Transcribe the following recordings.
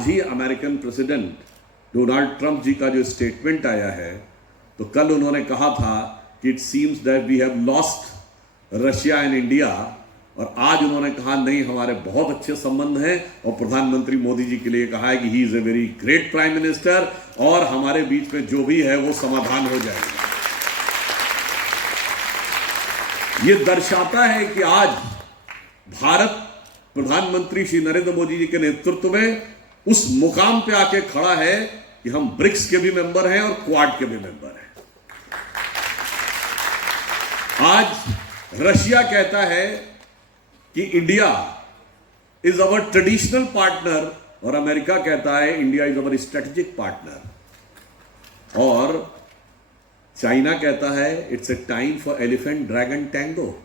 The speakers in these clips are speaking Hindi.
आज ही अमेरिकन प्रेसिडेंट डोनाल्ड ट्रंप जी का जो स्टेटमेंट आया है, तो कल उन्होंने कहा था कि it seems that we have lost Russia and India, और आज उन्होंने कहा नहीं, हमारे बहुत अच्छे संबंध हैं, और प्रधानमंत्री मोदी जी के लिए कहा है कि he is a very great prime minister, और हमारे बीच में जो भी है वो समाधान हो जाएगा। ये दर्शाता है कि आज भारत प्रधानमंत्री श्री नरेंद्र मोदी जी के नेतृत्व में उस मुकाम पे आके खड़ा है कि हम ब्रिक्स के भी मेंबर हैं और क्वाड के भी मेंबर हैं। आज रशिया कहता है कि India is our traditional partner, और अमेरिका कहता है India is our strategic partner, और चाइना कहता है it's a time for elephant dragon tango.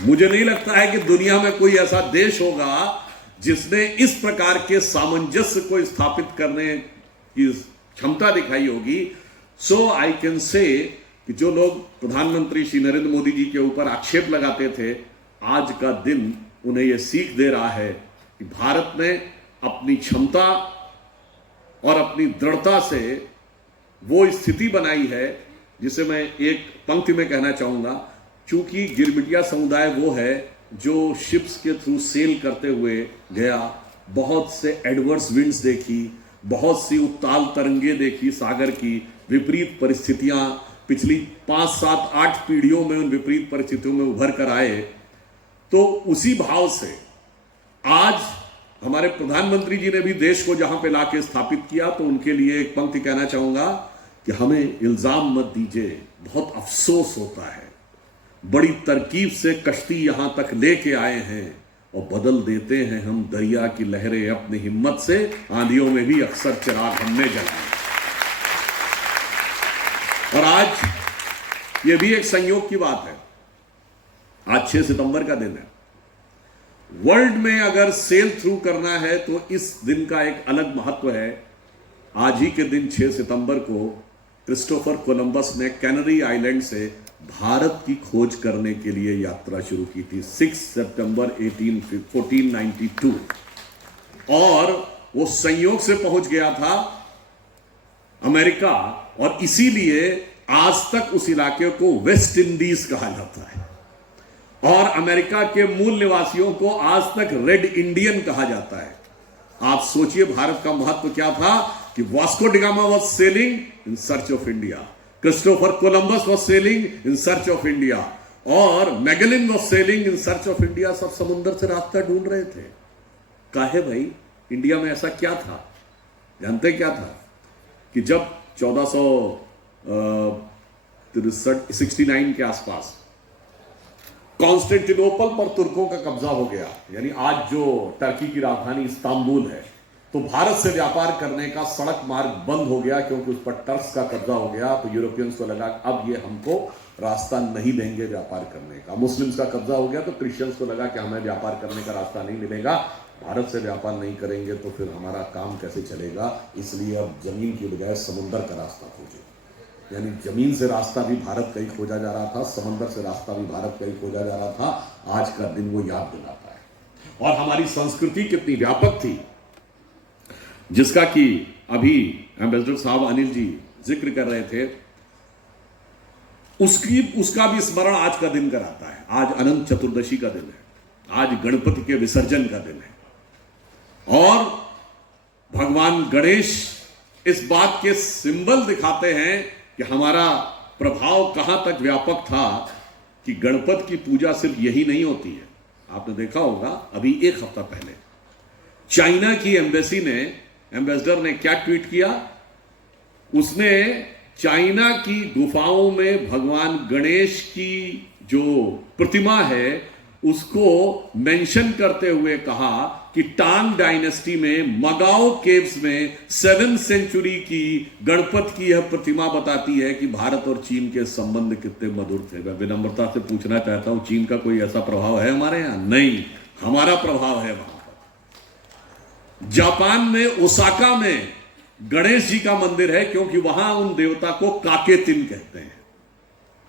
मुझे नहीं लगता है कि दुनिया में कोई ऐसा देश होगा जिसने इस प्रकार के सामंजस्य को स्थापित करने की क्षमता दिखाई होगी। सो आई कैन से कि जो लोग प्रधानमंत्री श्री नरेंद्र मोदी जी के ऊपर आक्षेप लगाते थे, आज का दिन उन्हें यह सीख दे रहा है कि भारत ने अपनी क्षमता और अपनी दृढ़ता से वो स्थिति बनाई है जिसे मैं एक पंक्ति में कहना चाहूंगा, चूंकि गिरमिटिया समुदाय वो है जो शिप्स के थ्रू सेल करते हुए गया, बहुत से एडवर्स विंड्स देखी, बहुत सी उत्ताल तरंगे देखी, सागर की विपरीत परिस्थितियां पिछली 5, 7, 8 पीढ़ियों में उन विपरीत परिस्थितियों में उभर कर आए। तो उसी भाव से आज हमारे प्रधानमंत्री जी ने भी देश को जहां पे लाके स्थापित किया, तो उनके लिए एक पंक्ति कहना चाहूंगा कि हमें इल्जाम मत दीजिए, बहुत अफसोस होता है, बड़ी तरकीब से कश्ती यहां तक लेके आए हैं और बदल देते हैं हम दरिया की लहरें अपनी हिम्मत से, आंधियों में भी अक्सर चिराग हमने जलाए। और आज ये भी एक संयोग की बात है, आज 6 सितंबर का दिन है। वर्ल्ड में अगर सेल थ्रू करना है तो इस दिन का एक अलग महत्व है। आज ही के दिन 6 सितंबर को क्रिस्टोफर कोलंबस ने कैनरी आइलैंड से भारत की खोज करने के लिए यात्रा शुरू की थी, 6 सितंबर 1492, और वो संयोग से पहुंच गया था अमेरिका, और इसीलिए आज तक उस इलाके को वेस्ट इंडीज कहा जाता है, और अमेरिका के मूल निवासियों को आज तक रेड इंडियन कहा जाता है। आप सोचिए भारत का महत्व क्या था कि Vasco da Gama was sailing in search of India, Christopher Columbus was sailing in search of India, और Magellan was sailing in search of India. सब समुद्र से रास्ता ढूंढ रहे थे। काहे भाई, इंडिया में ऐसा क्या था? जानते क्या था कि जब 1469 के आसपास कॉन्स्टेंटिनोपल पर तुर्कों का कब्जा हो गया, यानी आज जो टर्की की राजधानी इस्तांबुल है, तो भारत से व्यापार करने का सड़क मार्ग बंद हो गया, क्योंकि उस पर टर्क्स का कब्जा हो गया। तो यूरोपियंस को लगा अब ये हमको रास्ता नहीं देंगे व्यापार करने का। मुस्लिम्स का कब्जा हो गया तो क्रिश्चियंस को लगा कि हमें व्यापार करने का रास्ता नहीं मिलेगा, भारत से व्यापार नहीं करेंगे तो फिर हमारा काम कैसे चलेगा, इसलिए अब जमीन की बजाय समुद्र का रास्ता खोजे। यानी जमीन से रास्ता भी भारत का ही खोजा जा रहा था, समंदर से रास्ता भी भारत का ही खोजा जा रहा था। आज का दिन वो याद दिलाता है। और हमारी संस्कृति कितनी व्यापक थी, जिसका कि अभी एम्बेसडर साहब अनिल जी जिक्र कर रहे थे, उसका भी स्मरण आज का दिन कराता है। आज अनंत चतुर्दशी का दिन है, आज गणपति के विसर्जन का दिन है, और भगवान गणेश इस बात के सिंबल दिखाते हैं कि हमारा प्रभाव कहां तक व्यापक था कि गणपति की पूजा सिर्फ यही नहीं होती है। आपने देखा होगा अभी 1 हफ्ता पहले चाइना की एम्बेसी ने, एम्बेसडर ने क्या ट्वीट किया, उसने चाइना की गुफाओं में भगवान गणेश की जो प्रतिमा है उसको मेंशन करते हुए कहा कि टांग डायनेस्टी में मगाओ केव्स में 7th सेंचुरी की गणपति की यह प्रतिमा बताती है कि भारत और चीन के संबंध कितने मधुर थे। मैं विनम्रता से पूछना चाहता हूं, चीन का कोई ऐसा प्रभाव है हमारे यहां? नहीं, हमारा प्रभाव है वहां पर। जापान में ओसाका में गणेश जी का मंदिर है, क्योंकि वहां उन देवता को काकेतिन कहते हैं।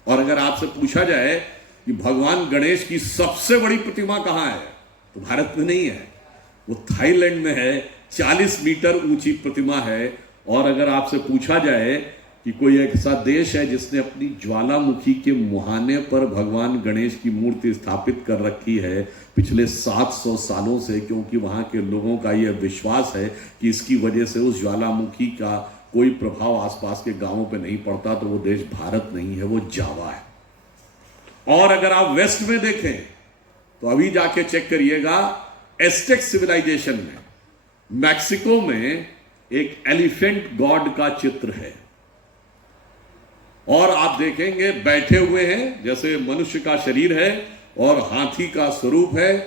और अगर आपसे पूछा जाए कि भगवान गणेश की सबसे बड़ी प्रतिमा कहां है, तो भारत में नहीं है, वो थाईलैंड में है, 40 मीटर ऊंची प्रतिमा है। और अगर आपसे पूछा जाए कि कोई ऐसा देश है जिसने अपनी ज्वालामुखी के मुहाने पर भगवान गणेश की मूर्ति स्थापित कर रखी है पिछले 700 सालों से, क्योंकि वहां के लोगों का यह विश्वास है कि इसकी वजह से उस ज्वालामुखी का कोई प्रभाव आसपास के गांवों पे नहीं पड़ता, तो वो देश भारत नहीं है, वो जावा है। और अगर आप वेस्ट में देखें तो अभी जाके चेक करिएगा, एस्टेक सिविलाइजेशन में मैक्सिको में एक एलिफेंट गॉड का चित्र है, और आप देखेंगे बैठे हुए हैं जैसे मनुष्य का शरीर है और हाथी का स्वरूप है।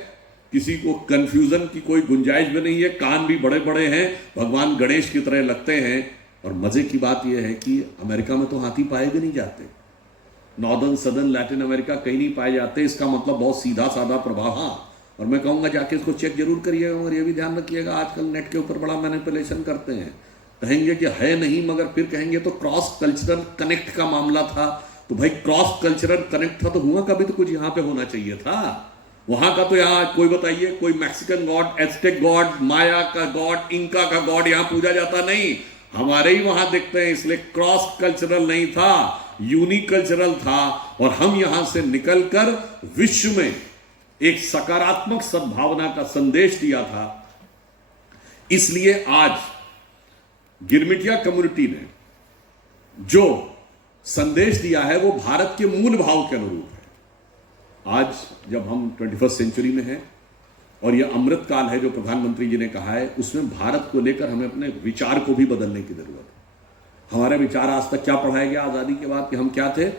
किसी को कंफ्यूजन की कोई गुंजाइश भी नहीं है, कान भी बड़े बड़े हैं, भगवान गणेश की तरह लगते हैं। और मजे की बात यह है कि अमेरिका में तो हाथी पाए भी नहीं जाते, नॉर्दर्न सदर्न लैटिन अमेरिका कहीं नहीं पाए जाते। इसका मतलब बहुत सीधा साधा प्रभाव। हाँ, और मैं कहूंगा जाके इसको चेक जरूर करिएगा, और ये भी ध्यान रखिएगा आजकल नेट के ऊपर बड़ा मैनिपुलेशन करते हैं, कहेंगे कि है नहीं मगर फिर कहेंगे तो क्रॉस कल्चरल कनेक्ट का मामला था। तो भाई क्रॉस कल्चरल कनेक्ट था तो हुआ कभी तो कुछ यहां पे होना चाहिए था। वहां का तो यहां कोई बताइए, कोई मैक्सिकन गॉड, एस्टेक गॉड, माया का गॉड, इंका का गॉड यहां पूजा जाता नहीं, हमारे ही वहां दिखते हैं। इसलिए क्रॉस कल्चरल नहीं था, यूनिक कल्चरल था। और हम यहां से निकलकर विश्व में एक सकारात्मक सद्भावना का संदेश दिया था। इसलिए आज गिरमिटिया कम्युनिटी ने जो संदेश दिया है वो भारत के मूल भाव के अनुरूप है। आज जब हम 21st सेंचुरी में हैं और यह अमृत काल है जो प्रधानमंत्री जी ने कहा है, उसमें भारत को लेकर हमें अपने विचार को भी बदलने की जरूरत है। हमारे विचार आज तक क्या पढ़ाया गया आजादी के बाद कि हम क्या थे?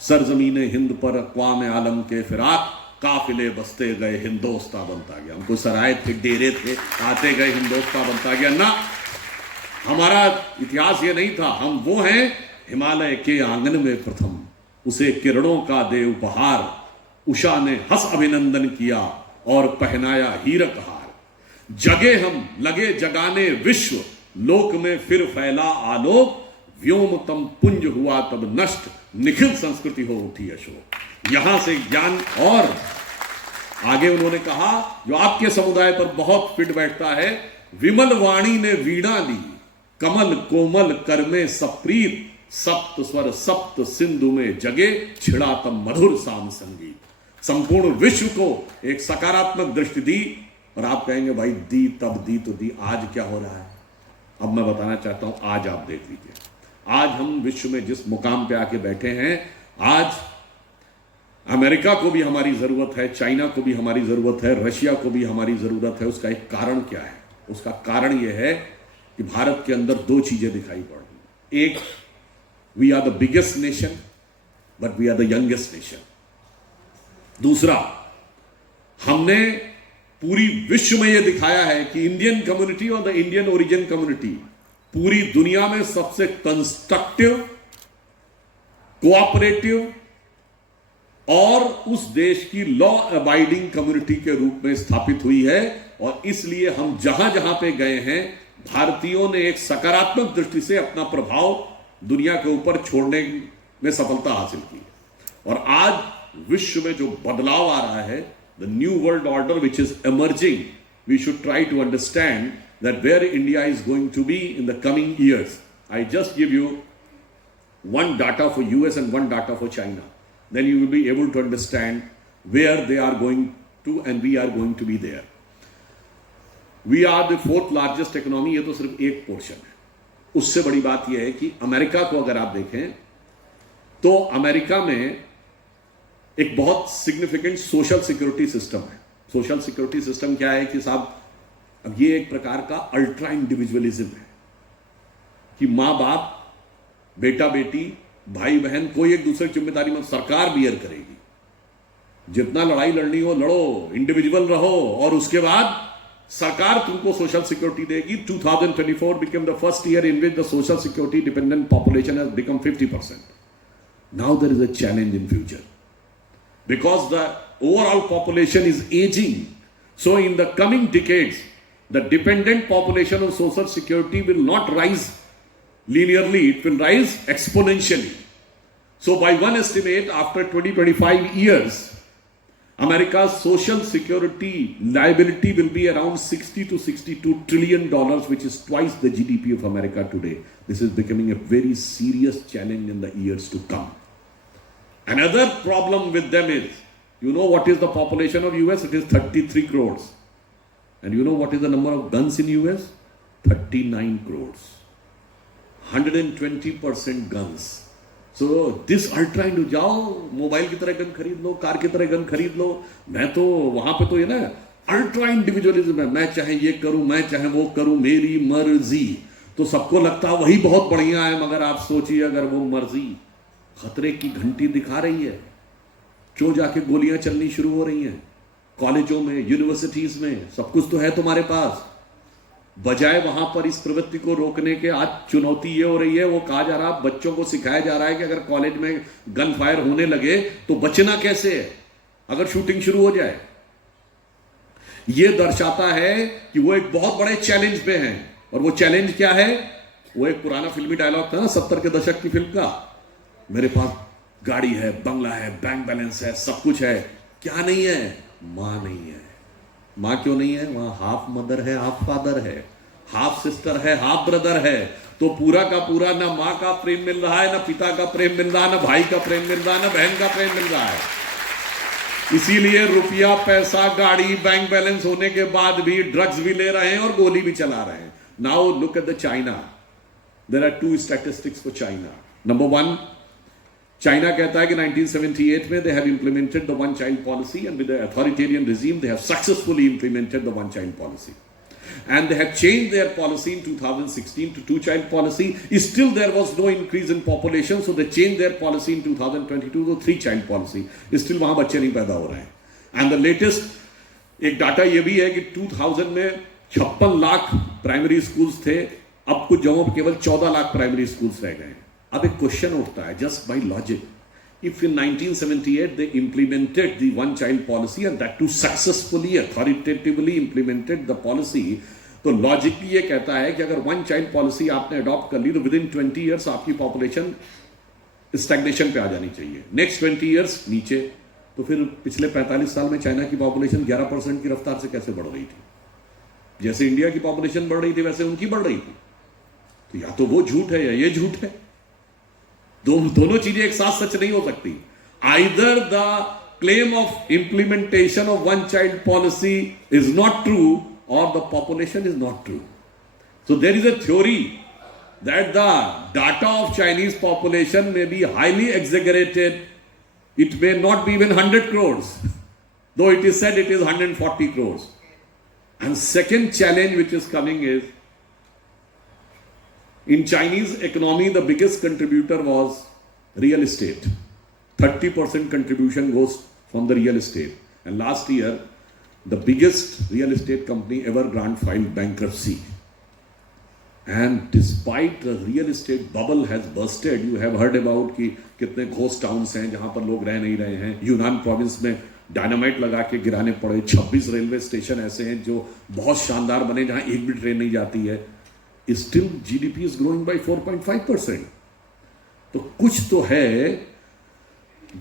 सरजमीन हिंद पर अक़वाम आलम के फिराक, काफिले बसते गए हिंदोस्तां बनता गया। हमको सराय थे, डेरे थे, आते गए हिंदोस्तां बनता गया ना। हमारा इतिहास ये नहीं था। हम वो हैं हिमालय के आंगन में प्रथम, उसे किरणों का दे उपहार, उषा ने हंस अभिनंदन किया और पहनाया हीरक हार। जगे हम लगे जगाने विश्व, लोक में फिर फैला आलोक, व्योम तम पुंज हुआ तब नष्ट, निखिल संस्कृति हो उठी अशोक। यहां से ज्ञान। और आगे उन्होंने कहा जो आपके समुदाय पर बहुत फिट बैठता है, विमल वाणी ने वीणा ली, कमल कोमल कर में सप्रीत, सप्त स्वर सप्त सिंधु में जगे, छिड़ा तब मधुर साम संगीत। संपूर्ण विश्व को एक सकारात्मक दृष्टि दी। और आप कहेंगे भाई दी तब दी तो दी, आज क्या हो रहा है? अब मैं बताना चाहता हूं, आज आप देख लीजिए। आज हम विश्व में जिस मुकाम पे आके बैठे हैं, आज अमेरिका को भी हमारी जरूरत है, चाइना को भी हमारी जरूरत है, रशिया को भी हमारी जरूरत है। उसका एक कारण क्या है? उसका कारण यह है कि भारत के अंदर दो चीजें दिखाई पड़ रही। एक, we are the biggest nation but we are the youngest nation. दूसरा, हमने पूरी विश्व में यह दिखाया है कि इंडियन कम्युनिटी और द इंडियन ओरिजिन कम्युनिटी पूरी दुनिया में सबसे कंस्ट्रक्टिव, कोऑपरेटिव और उस देश की लॉ अबाइडिंग कम्युनिटी के रूप में स्थापित हुई है। और इसलिए हम जहां जहां पे गए हैं, भारतीयों ने एक सकारात्मक दृष्टि से अपना प्रभाव दुनिया के ऊपर छोड़ने में सफलता हासिल की। और आज विश्व में जो बदलाव आ रहा है, the new world order which is emerging, we should try to understand that where India is going to be in the coming years. I just give you one data for US and one data for China. Then you will be able to understand where they are going to and we are going to be there. We are the fourth largest economy. ये तो सिर्फ एक पोर्शन है। उससे बड़ी बात यह है कि अमेरिका को अगर आप देखें तो अमेरिका में एक बहुत सिग्निफिकेंट सोशल सिक्योरिटी सिस्टम है। सोशल सिक्योरिटी सिस्टम क्या है कि साहब, अब ये एक प्रकार का अल्ट्रा इंडिविजुअलिज्म है कि मां बाप, बेटा बेटी, भाई बहन, कोई एक दूसरे की जिम्मेदारी में सरकार बियर करेगी। जितना लड़ाई लड़नी हो लड़ो, इंडिविजुअल रहो, और उसके बाद सरकार तुमको सोशल सिक्योरिटी देगी। 2024 became the first year in which the social security dependent population has become 50%. Now there is a challenge in future because the overall population is aging. So in the coming decades, the dependent population of social security will not rise linearly, it will rise exponentially. So by one estimate, after 20-25 years, America's social security liability will be around 60 to 62 trillion dollars, which is twice the GDP of America today. This is becoming a very serious challenge in the years to come. Another problem with them is, you know what is the population of US? It is 33 crores. And you know what is the number of guns in US? 39 crores. 120% guns. So this ultra Indo जाओ, मोबाइल की तरह गन खरीद लो, कार की तरह गन खरीद लो. मैं तो वहां पे तो ये ना अल्ट्रा इंडिविजुअलिज्म है. मैं चाहे ये करूं, मैं चाहे वो करूं, मेरी मर्जी. तो सबको लगता वही बहुत बढ़िया है, मगर आप सोचिए अगर वो मर्जी खतरे की घंटी दिखा रही है, जो जाके गोलियां चलनी शुरू हो रही हैं कॉलेजों में, यूनिवर्सिटीज में, सब कुछ तो है तुम्हारे पास. बजाय वहां पर इस प्रवृत्ति को रोकने के आज चुनौती ये हो रही है, वो कहा जा रहा है, बच्चों को सिखाया जा रहा है कि अगर कॉलेज में गन फायर होने लगे तो बचना कैसे है अगर शूटिंग शुरू हो जाए. ये दर्शाता है कि वो एक बहुत बड़े चैलेंज पे हैं. और वो चैलेंज क्या है? वो एक पुराना फिल्मी डायलॉग था ना 70 के दशक की फिल्म का, मेरे पास गाड़ी है, बंगला है, बैंक बैलेंस है, सब कुछ है, क्या नहीं है? मां नहीं है. मां क्यों नहीं है? वहां हाफ मदर है, हाफ फादर है, हाफ सिस्टर है, हाफ ब्रदर है. तो पूरा का पूरा ना मां का प्रेम मिल रहा है, ना पिता का प्रेम मिल रहा है, ना भाई का प्रेम मिल रहा है, ना बहन का प्रेम मिल रहा है. इसीलिए रुपया, पैसा, गाड़ी, बैंक बैलेंस होने के बाद भी ड्रग्स भी ले रहे हैं और गोली भी चला रहे हैं. Now look at the China. There are two statistics for China. Number 1, China कहता है कि 1978 में they have implemented the one child policy, and with the authoritarian regime they have successfully implemented the one child policy, and they have changed their policy in 2016 to two child policy. Still there was no increase in population, so they changed their policy in 2022 to three child policy. Still वहां बच्चे नहीं पैदा हो रहे हैं. And the latest एक डाटा ये भी है कि 2000 में 56 लाख प्राइमरी स्कूल्स थे, अब कुछ जगहों पर केवल 14 लाख प्राइमरी स्कूल्स रह गए. अब एक क्वेश्चन उठता है, just by logic, if in 1978 they implemented the one child policy and that too successfully authoritatively implemented the policy, तो लॉजिकली ये कहता है कि अगर वन चाइल्ड पॉलिसी आपने अडॉप्ट कर ली तो विद इन 20 ईयर्स आपकी पॉपुलेशन स्टैग्नेशन पे आ जानी चाहिए. नेक्स्ट 20 ईयर्स नीचे. तो फिर पिछले 45 साल में चाइना की पॉपुलेशन 11% की रफ्तार से कैसे बढ़ रही थी? जैसे इंडिया की पॉपुलेशन बढ़ रही थी वैसे उनकी बढ़ रही थी. तो या तो वो झूठ है या ये झूठ है. दोनों चीजें एक साथ सच नहीं हो सकती. Either the claim of implementation of one child policy is not true और the population is not true. So there is a theory that the data of Chinese population may be highly exaggerated. It may not be even 100 crores, though it is said it is 140 crores. And second challenge which is coming is, in Chinese economy, the biggest contributor was real estate. 30% contribution goes from the real estate. And last year, the biggest real estate company Evergrande filed bankruptcy. And despite the real estate bubble has bursted, you have heard about कि कितने ghost towns हैं जहां पर लोग रह नहीं रहे हैं. यूनान प्रोविंस में डायनामाइट लगा के गिराने पड़े. 26 रेलवे स्टेशन ऐसे हैं जो बहुत शानदार बने जहां एक भी ट्रेन नहीं जाती है. Still GDP is growing by 4.5%. तो कुछ तो है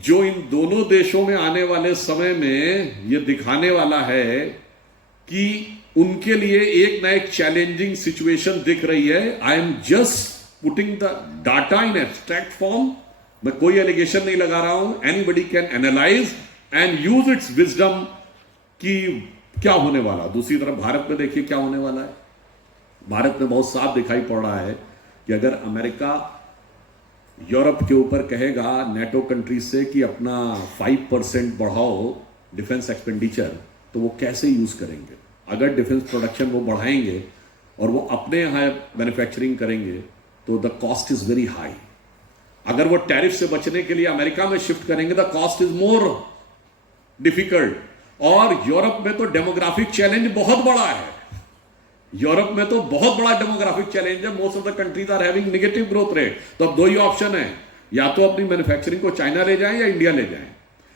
जो इन दोनों देशों में आने वाले समय में ये दिखाने वाला है कि उनके लिए एक ना एक चैलेंजिंग सिचुएशन दिख रही है. I am just putting the data in abstract form. मैं कोई एलिगेशन नहीं लगा रहा हूं. Anybody can analyse and use it's wisdom कि क्या होने वाला. दूसरी तरफ भारत में देखिए क्या होने वाला है. भारत में बहुत साफ दिखाई पड़ रहा है कि अगर अमेरिका यूरोप के ऊपर कहेगा नेटो कंट्रीज से कि अपना 5% बढ़ाओ डिफेंस एक्सपेंडिचर, तो वो कैसे यूज करेंगे. अगर डिफेंस प्रोडक्शन वो बढ़ाएंगे और वो अपने यहाँ मैन्युफैक्चरिंग करेंगे तो the cost is very high. अगर वो टैरिफ से बचने के लिए अमेरिका में शिफ्ट करेंगे the cost is more difficult. और यूरोप में तो डेमोग्राफिक चैलेंज बहुत बड़ा है. यूरोप में तो बहुत बड़ा डेमोग्राफिक चैलेंज है. Most of the countries are having negative growth rate. तो अब दो ही ऑप्शन है, या तो अपनी मैन्युफैक्चरिंग को चाइना ले जाएं या इंडिया ले जाएं.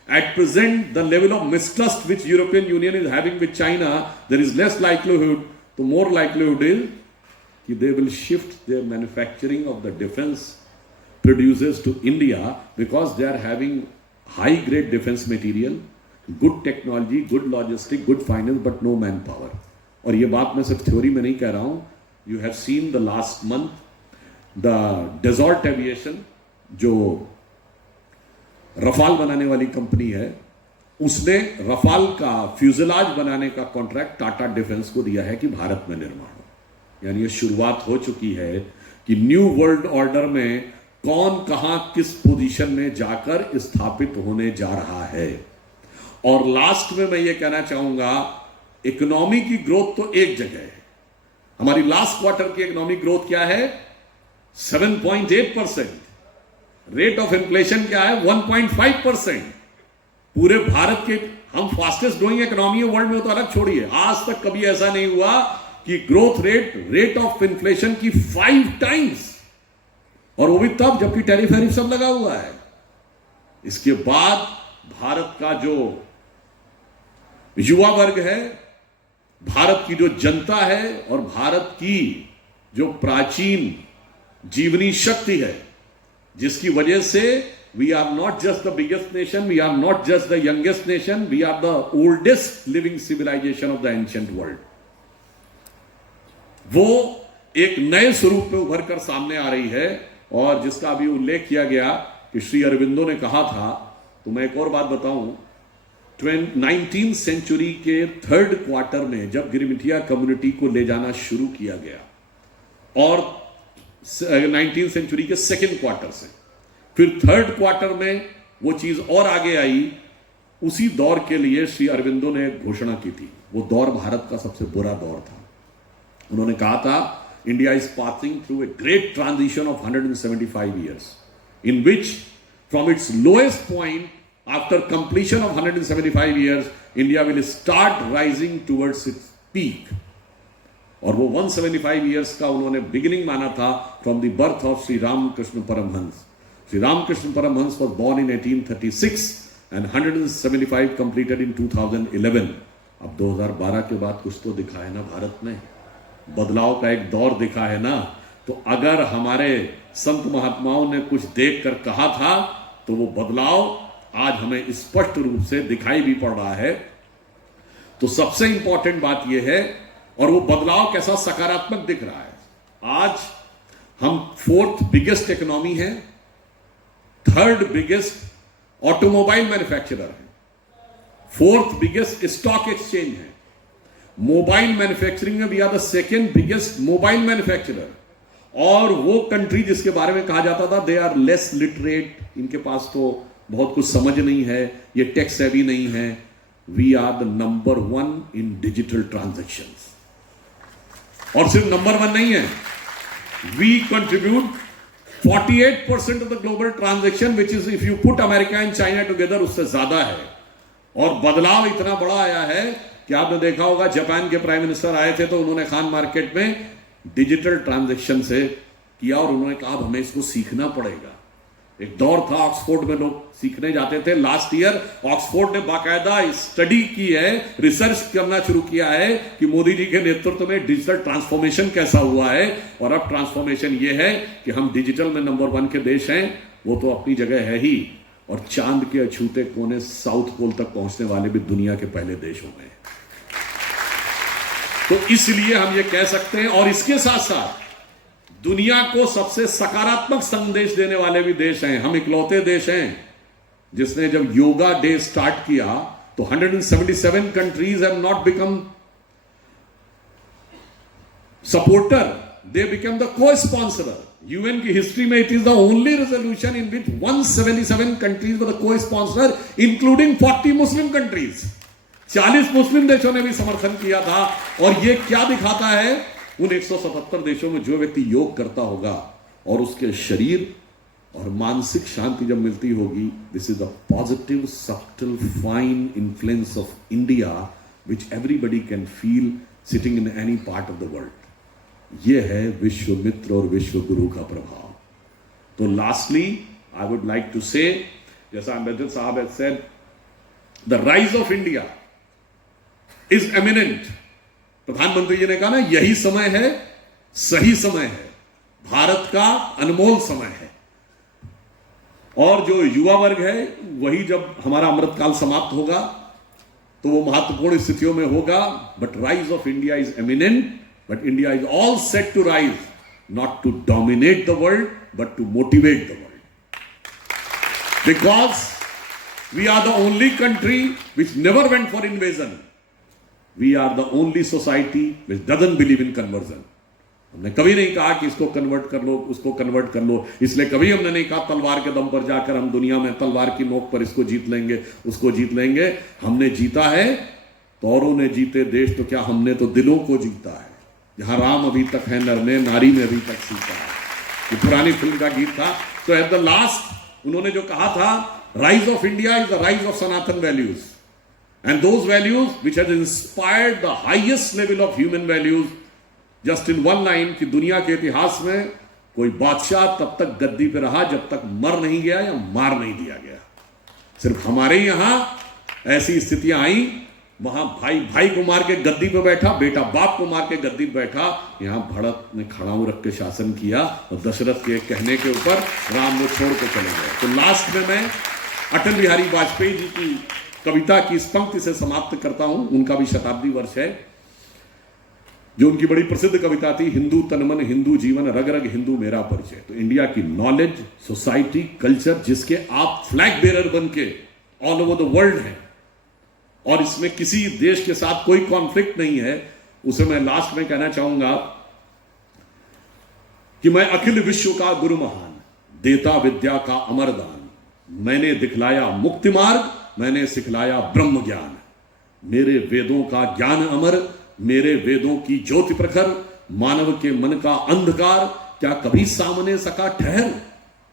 At present, the level of mistrust which European Union is having with China, there is less likelihood. The more likelihood is that they will shift their manufacturing of the defense producers to India because they are having high-grade defense material, good technology, good logistic, good finance, but no manpower. और ये बात मैं सिर्फ थ्योरी में नहीं कह रहा हूं, you have seen the last month the Dassault Aviation, जो रफाल बनाने वाली कंपनी है, उसने रफाल का फ्यूजलाज बनाने का कॉन्ट्रैक्ट टाटा डिफेंस को दिया है कि भारत में निर्माण हो। यानी ये शुरुआत हो चुकी है कि न्यू वर्ल्ड ऑर्डर में कौन कहां किस पोजीशन में जाकर स्थापित होने जा रहा है। और लास्ट में मैं ये कहना चाहूंगा, इकोनॉमी की ग्रोथ तो एक जगह है। हमारी लास्ट क्वार्टर की इकोनॉमिक ग्रोथ क्या है? 7.8%। रेट ऑफ इन्फ्लेशन क्या है? 1.5%। पूरे भारत के हम फास्टेस्ट ग्रोइंग इकोनॉमी वर्ल्ड में, तो अलग छोड़िए, आज तक कभी ऐसा नहीं हुआ कि ग्रोथ रेट ऑफ इन्फ्लेशन की 5 टाइम्स, और वो भी तब जबकि टैरिफ वैरिफ सब लगा हुआ है। इसके बाद भारत का जो युवा वर्ग है, भारत की जो जनता है, और भारत की जो प्राचीन जीवनी शक्ति है, जिसकी वजह से we are not just the biggest nation, we are not just the youngest nation, we are the oldest living civilization of the ancient world. वो एक नए स्वरूप में उभर कर सामने आ रही है, और जिसका अभी उल्लेख किया गया कि श्री अरविंदो ने कहा था, तो मैं एक और बात बताऊं, 19th सेंचुरी के 3rd क्वार्टर में जब गिरिमिटिया कम्युनिटी को ले जाना शुरू किया गया, और 19th सेंचुरी के 2nd क्वार्टर से फिर 3rd क्वार्टर में वो चीज और आगे आई, उसी दौर के लिए श्री अरविंदो ने घोषणा की थी। वो दौर भारत का सबसे बुरा दौर था। उन्होंने कहा था, India is passing through a great transition of 175 years, in which from its lowest point after completion of 175 years India will start rising towards its peak. और वो 175 ईयर्स का उन्होंने बिगिनिंग माना था from the birth of Shri Ramakrishna Paramhans. Sri Ramakrishna Paramhans was born in 1836 and 175 completed in 2011. अब 2012 के बाद कुछ तो दिखा है ना भारत में, बदलाव का एक दौर दिखा है ना। तो अगर हमारे संत महात्माओं ने कुछ देखकर कहा था, तो वो बदलाव आज हमें स्पष्ट रूप से दिखाई भी पड़ रहा है। तो सबसे इंपॉर्टेंट बात यह है, और वो बदलाव कैसा सकारात्मक दिख रहा है। आज हम 4th बिगेस्ट इकोनॉमी है, 3rd बिगेस्ट ऑटोमोबाइल मैन्युफैक्चरर है, 4th बिगेस्ट स्टॉक एक्सचेंज है, मोबाइल मैन्युफैक्चरिंग में we are the 2nd biggest mobile manufacturer. और वो कंट्री जिसके बारे में कहा जाता था दे आर लेस लिटरेट, इनके पास तो बहुत कुछ समझ नहीं है, ये टेक्स हैवी नहीं है, we are the number 1 in digital transactions. और सिर्फ नंबर 1 नहीं है, we contribute 48% of the global transaction, which is if you put America and China together, उससे ज्यादा है। और बदलाव इतना बड़ा आया है कि आपने देखा होगा, जापान के प्राइम मिनिस्टर आए थे तो उन्होंने खान मार्केट में डिजिटल ट्रांजैक्शन से किया, और उन्होंने कहा अब हमें इसको सीखना पड़ेगा। एक दौर था ऑक्सफोर्ड में लोग सीखने जाते थे। लास्ट ईयर ऑक्सफोर्ड ने बाकायदा स्टडी की है, रिसर्च करना शुरू किया है कि मोदी जी के नेतृत्व में डिजिटल ट्रांसफॉर्मेशन कैसा हुआ है। और अब ट्रांसफॉर्मेशन ये है कि हम डिजिटल में नंबर 1 के देश हैं, वो तो अपनी जगह है ही, और चांद के अछूते कोने साउथ पोल तक पहुंचने वाले भी दुनिया के पहले देश हो गए। तो इसलिए हम ये कह सकते हैं, और इसके साथ साथ दुनिया को सबसे सकारात्मक संदेश देने वाले भी देश हैं। हम इकलौते देश हैं जिसने जब योगा डे स्टार्ट किया तो 177 countries have not become supporter, they become the को स्पॉन्सर। यूएन की हिस्ट्री में it is the only resolution in which 177 countries were the को स्पॉन्सर, इंक्लूडिंग 40 मुस्लिम कंट्रीज। 40 मुस्लिम देशों ने भी समर्थन किया था। और यह क्या दिखाता है, उन 177 देशों में जो व्यक्ति योग करता होगा और उसके शरीर और मानसिक शांति जब मिलती होगी, this is a positive subtle fine influence of India which everybody can feel sitting in any part of the world. यह है विश्व मित्र और विश्व गुरु का प्रभाव। तो lastly I would like to say, जैसा अम्बेडकर साहब has said, the rise of India is eminent. प्रधानमंत्री जी ने कहा ना, यही समय है, सही समय है, भारत का अनमोल समय है। और जो युवा वर्ग है, वही जब हमारा अमृतकाल समाप्त होगा तो वो महत्वपूर्ण स्थितियों में होगा। But rise of India is eminent, but India is all set to rise, not to dominate the world but to motivate the world, because we are the only country which never went for invasion. We are the only society which doesn't believe in conversion. हमने कभी नहीं कहा कि इसको कन्वर्ट कर लो, उसको कन्वर्ट कर लो, इसलिए कभी हमने नहीं कहा तलवार के दम पर जाकर हम दुनिया में तलवार की नोक पर इसको जीत लेंगे, उसको जीत लेंगे। हमने जीता है, तौरों ने जीते देश, तो क्या हमने तो दिलों को जीता है। जहां राम अभी तक है नर में, नारी में अभी तक सीता है। ये पुरानी फिल्म का गीत था। तो एट द लास्ट उन्होंने जो कहा था, rise of India is the rise of Sanatan values, and those values which has inspired the highest level of human values, just in one line, कि दुनिया के इतिहास में कोई बादशाह तब तक गद्दी पे रहा जब तक मर नहीं गया या मार नहीं दिया गया। सिर्फ हमारे यहां ऐसी स्थितियां आई, वहां भाई भाई को मार के गद्दी पे बैठा, बेटा बाप को मार के गद्दी पे बैठा। यहां भरत ने खड़ाऊ रख के शासन किया और दशरथ के कहने के ऊपर राम वो छोड़ के चले गए। तो लास्ट में मैं अटल बिहारी वाजपेयी जी की कविता की इस पंक्ति से समाप्त करता हूं। उनका भी शताब्दी वर्ष है, जो उनकी बड़ी प्रसिद्ध कविता थी, हिंदू तन मन हिंदू जीवन, रग रग हिंदू मेरा परिचय। तो इंडिया की नॉलेज, सोसाइटी, कल्चर, जिसके आप फ्लैग बेरर बन के ऑल ओवर द वर्ल्ड हैं, और इसमें किसी देश के साथ कोई कॉन्फ्लिक्ट नहीं है, उसे मैं लास्ट में कहना चाहूंगा कि मैं अखिल विश्व का गुरु महान, देता विद्या का अमर दान, मैंने दिखलाया मुक्ति मार्ग, मैंने सिखलाया ब्रह्म ज्ञान, मेरे वेदों का ज्ञान अमर, मेरे वेदों की ज्योति प्रखर, मानव के मन का अंधकार क्या कभी सामने सका ठहर,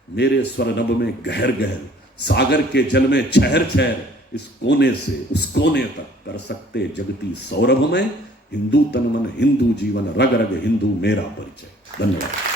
मेरे स्वर नभ में गहर गहर, सागर के जल में छहर छहर, इस कोने से उस कोने तक कर सकते जगती सौरभ में, हिंदू तन मन हिंदू जीवन, रग रग हिंदू मेरा परिचय। धन्यवाद।